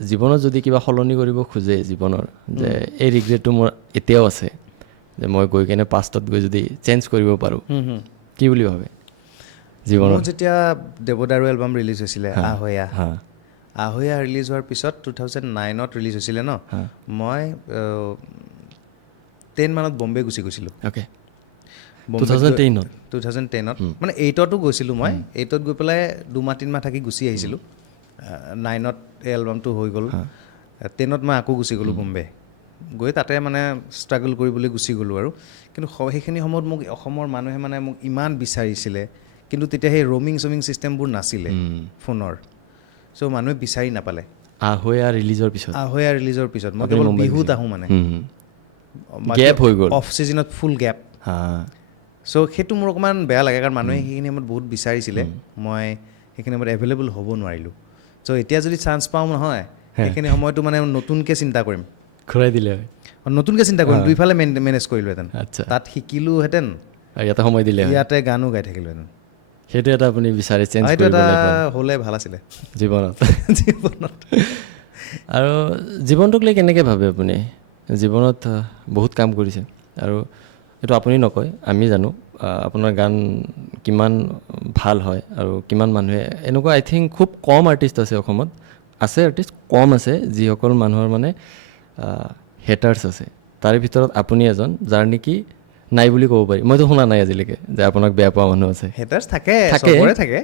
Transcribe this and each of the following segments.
জীৱনত যদি কিবা সলনি কৰিব খোজে জীৱনৰ যে এই ৰিগ্ৰেটটো মোৰ এতিয়াও আছে যে মই গৈ কেনে পাষ্টত গৈ যদি চেঞ্জ কৰিব পাৰোঁ কি বুলি ভাবে জীৱনত? যেতিয়া দেৱদাৰু এলবাম ৰিলিজ হৈছিলে আহৈয়া ৰিলিজ হোৱাৰ পিছত 2009ত ৰিলিজ হৈছিলে ন, মই 10 মানত বম্বে গুচি গৈছিলোঁ। অ'কে 2010ত মানে 8তো গৈছিলোঁ মই। 8ত গৈ পেলাই 2-3 মাহ থাকি গুচি আহিছিলোঁ। 9ত এই এলবামটো হৈ গ'ল। 10ত মই আকৌ গুচি গ'লোঁ বম্বে, গৈ তাতে মানে ষ্ট্ৰাগল কৰিবলৈ গুচি গ'লোঁ আৰু। কিন্তু সেইখিনি সময়ত মোক অসমৰ মানুহে মানে মোক ইমান বিচাৰিছিলে, কিন্তু তেতিয়া সেই ৰ'মিং চিষ্টেমবোৰ নাছিলে ফোনৰ, চ' মানুহে বিচাৰি নাপালে। আহৈয়া ৰিলিজৰ পিছত মই কেৱল বিহুত আহোঁ, মানে গেপ হৈ গ'ল, অফ ছিজনত ফুল গেপ। চ' সেইটো মোৰ অকণমান বেয়া লাগে, কাৰণ মানুহে সেইখিনি সময়ত বহুত বিচাৰিছিলে, মই সেইখিনি সময়ত এভেইলেবল হ'ব নোৱাৰিলোঁ। চ' এতিয়া যদি চান্স পাওঁ নহয়, সেইখিনি সময়টো মানে নতুনকৈ চিন্তা কৰিম, ঘূৰাই দিলে হয়, নতুনকৈ চিন্তা কৰিম, দুইফালে মেনেজ কৰিলোহেঁতেন। তাত শিকিলোহেঁতেন, ইয়াতে সময় দিলে, ইয়াতে গানো গাই থাকিলোহেঁতেন। সেইটো এটা আপুনি বিচাৰে চেঞ্জ সেইটো কৰিব এটা লাগে হ'লে ভাল আছিলে জীৱনত। আৰু জীৱনটোক লৈ কেনেকৈ ভাবে আপুনি? জীৱনত বহুত কাম কৰিছে, আৰু এইটো আপুনি নকয়, আমি জানো আপোনাৰ গান কিমান ভাল হয়, আৰু কিমান মানুহে এনেকুৱা আই থিংক খুব কম আৰ্টিষ্ট আছে অসমত, আছে আৰ্টিষ্ট কম আছে যিসকল মানুহৰ মানে হেটাৰ্ছ আছে। তাৰে ভিতৰত আপুনি এজন যাৰ নেকি নাই বুলি ক'ব পাৰি, মইতো শুনা নাই আজিলৈকে যে আপোনাক বেয়া পোৱা মানুহ আছে। হেটাৰ্ছ থাকে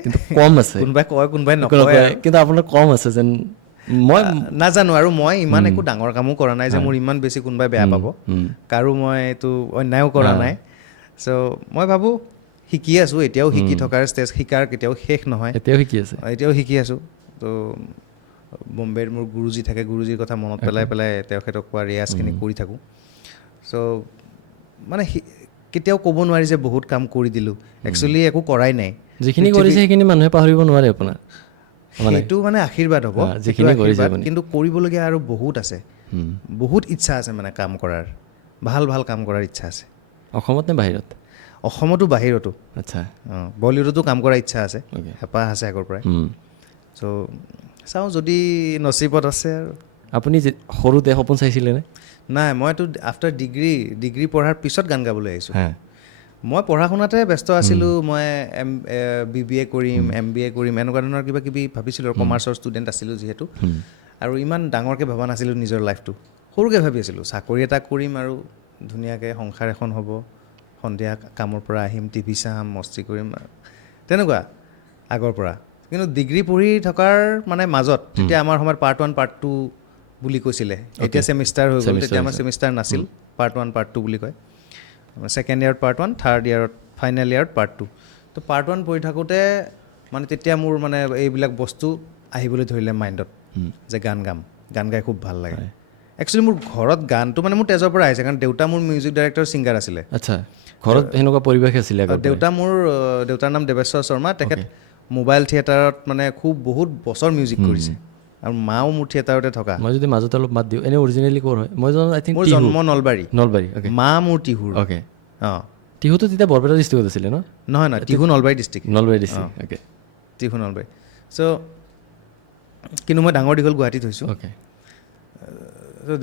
কিন্তু কম আছে, কোনোবাই কয় কোনোবাই নকয়, কিন্তু আপোনাৰ কম আছে যেন মই নাজানো। আৰু মই ইমান একো ডাঙৰ কামো কৰা নাই যে মোৰ ইমান বেছি কোনোবাই বেয়া পাব, কাৰো মই এইটো অন্যায়ো কৰা নাই। চ' মই ভাবোঁ শিকি আছোঁ, এতিয়াও শিকি থকাৰ ষ্টেজ, শিকাৰ কেতিয়াও শেষ নহয়, এতিয়াও শিকি আছোঁ। তো বম্বেৰ মোৰ গুৰুজী থাকে, গুৰুজীৰ কথা মনত পেলাই তেখেতক কোৱা ৰিয়াজখিনি কৰি থাকোঁ। চ' মানে কেতিয়াও ক'ব নোৱাৰি যে বহুত কাম কৰি দিলোঁ, একচুৱেলি একো কৰাই নাই। যিখিনি কৰিছে সেইখিনি মানুহে পাহৰিব নোৱাৰে আপোনাৰ, সেইটো মানে আশীৰ্বাদ হ'ব, যিখিনি কৰিছে। কিন্তু কৰিবলগীয়া আৰু বহুত আছে, বহুত ইচ্ছা আছে, মানে কাম কৰাৰ, ভাল কাম কৰাৰ ইচ্ছা আছে। অসমত নে বাহিৰত? অসমতো বাহিৰতো। আচ্ছা, বলিউডতো কাম কৰাৰ ইচ্ছা আছে, হেঁপাহ আছে আগৰ পৰাই। চ' চাওঁ যদি নচিবত আছে। আৰু আপুনি সৰুতে সপোন চাইছিলেনে? নাই, মইতো আফটাৰ ডিগ্ৰী পঢ়াৰ পিছত গান গাবলৈ আহিছোঁ। মই পঢ়া শুনাতে ব্যস্ত আছিলোঁ, মই BBA কৰিম, MBA কৰিম, এনেকুৱা ধৰণৰ কিবা কিবি ভাবিছিলোঁ, আৰু কমাৰ্চৰ ষ্টুডেণ্ট আছিলোঁ যিহেতু, আৰু ইমান ডাঙৰকৈ ভবা নাছিলোঁ নিজৰ লাইফটো, সৰুকৈ ভাবি আছিলোঁ চাকৰি এটা কৰিম আৰু ধুনীয়াকৈ সংসাৰ এখন হ'ব, সন্ধিয়া কামৰ পৰা আহিম, টিভি চাম, মস্তি কৰিম, তেনেকুৱা আগৰ পৰা। কিন্তু ডিগ্ৰী পঢ়ি থকাৰ মানে মাজত, তেতিয়া আমাৰ সময়ত পাৰ্ট 1 পাৰ্ট 2 বুলি কৈছিলে, এতিয়া ছেমিষ্টাৰ হৈ গ'ল, তেতিয়া আমাৰ ছেমিষ্টাৰ নাছিল, পাৰ্ট 1 পাৰ্ট 2 বুলি কয়। ছেকেণ্ড ইয়াৰত পাৰ্ট 1, থাৰ্ড ইয়াৰত ফাইনেল ইয়াৰত পাৰ্ট 2। তো পাৰ্ট 1 পঢ়ি থাকোঁতে মানে তেতিয়া মোৰ মানে এইবিলাক বস্তু আহিবলৈ ধৰিলে মাইণ্ডত, যে গান গাই খুব ভাল লাগে। একচুৱেলি মোৰ ঘৰত গানটো মানে মোৰ তেজৰ পৰা আহিছে, কাৰণ দেউতা মোৰ মিউজিক ডাইৰেক্টৰ ছিংগাৰ আছিলে। আচ্ছা, ঘৰত সেনেকুৱা পৰিৱেশ আছিলে? দেউতাৰ নাম দেৱেশ্বৰ শৰ্মা, তেখেত মোবাইল থিয়েটাৰত মানে বহুত বছৰ মিউজিক কৰিছে, আৰু মাও মোৰ থিয়েটাৰতে থকা। মই যদি মাজতে অলপ মাত দিওঁ, এনে অৰিজিনেলি ক'ৰ হয়? মই জানো, আই থিংক মোৰ জন্ম নলবাৰী, মা মোৰ টিহুৰ। অ'কে, টিহুটো তেতিয়া বৰপেটা ডিষ্ট্ৰিক্টত আছিলে ন? নহয়, টিহু নলবাৰী ডিষ্ট্ৰিক্ট। অ'কে, টিহু নলবাৰী। চ' কিন্তু মই ডাঙৰ দীঘল গুৱাহাটীত হৈছোঁ। অ'কে,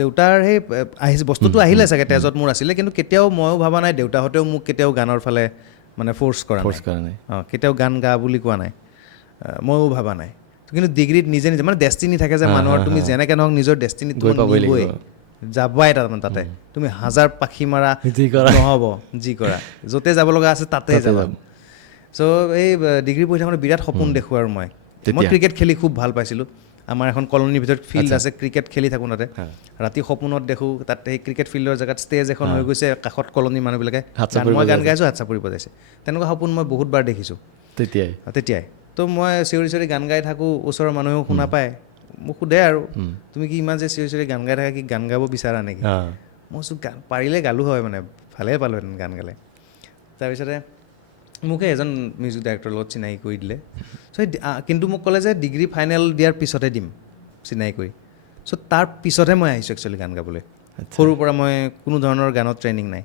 দেউতাৰ সেই বস্তুটো আহিলে চাগে, তেজত মোৰ আছিলে, কিন্তু কেতিয়াও ময়ো ভবা নাই, দেউতাহঁতেও মোক কেতিয়াও গানৰ ফালে মানে ফ'ৰ্চ কৰা নাই, কেতিয়াও গান গা বুলি কোৱা নাই, ময়ো ভবা নাই। কিন্তু ডিগ্ৰীত নিজে মানে ডেষ্টিনি থাকে যে মানুহৰ, তুমি যেনেকৈ নহওক নিজৰ ডেষ্টিনি নিবই, যাবাই তাতে, তুমি 1000 পাখি মাৰা নহ'ব, যি কৰা, য'তে যাব লগা আছে তাতে যাবা। চ' এই ডিগ্ৰী পঢ়ি থাকোঁতে বিৰাট সপোন দেখোঁ, আৰু মই ক্ৰিকেট খেলি খুব ভাল পাইছিলোঁ। আমাৰ এখন কলনীৰ ভিতৰত ফিল্ড আছে, ক্ৰিকেট খেলি থাকোঁ তাতে। ৰাতি সপোনত দেখোঁ তাতে সেই ক্ৰিকেট ফিল্ডৰ জেগাত ষ্টেজ এখন হৈ গৈছে, কাষত কলনীৰ মানুহবিলাকে মই গান গাইছোঁ, হাত চাপৰি বজাইছে। তেনেকুৱা সপোন মই বহুতবাৰ দেখিছোঁ তেতিয়াই। তো মই চিঞৰি গান গাই থাকোঁ, ওচৰৰ মানুহেও শুনা পায়, মোক সোধে আৰু তুমি কি ইমান যে চিঞৰি গান গাই থাকা, কি গান গাব বিচাৰা নেকি? মই কৈছোঁ পাৰিলে গালোঁ হয়, মানে ভালেই পালোঁহেঁতেন গান গালে। তাৰপিছতে মোকে এজন মিউজিক ডাইৰেক্টৰৰ লগত চিনাকি কৰি দিলে। চ' কিন্তু মোক ক'লে যে ডিগ্ৰী ফাইনেল দিয়াৰ পিছতহে দিম চিনাকি কৰি। চ' তাৰ পিছতহে মই আহিছোঁ একচুৱেলি গান গাবলৈ। সৰুৰ পৰা মই কোনো ধৰণৰ গানত ট্ৰেইনিং নাই।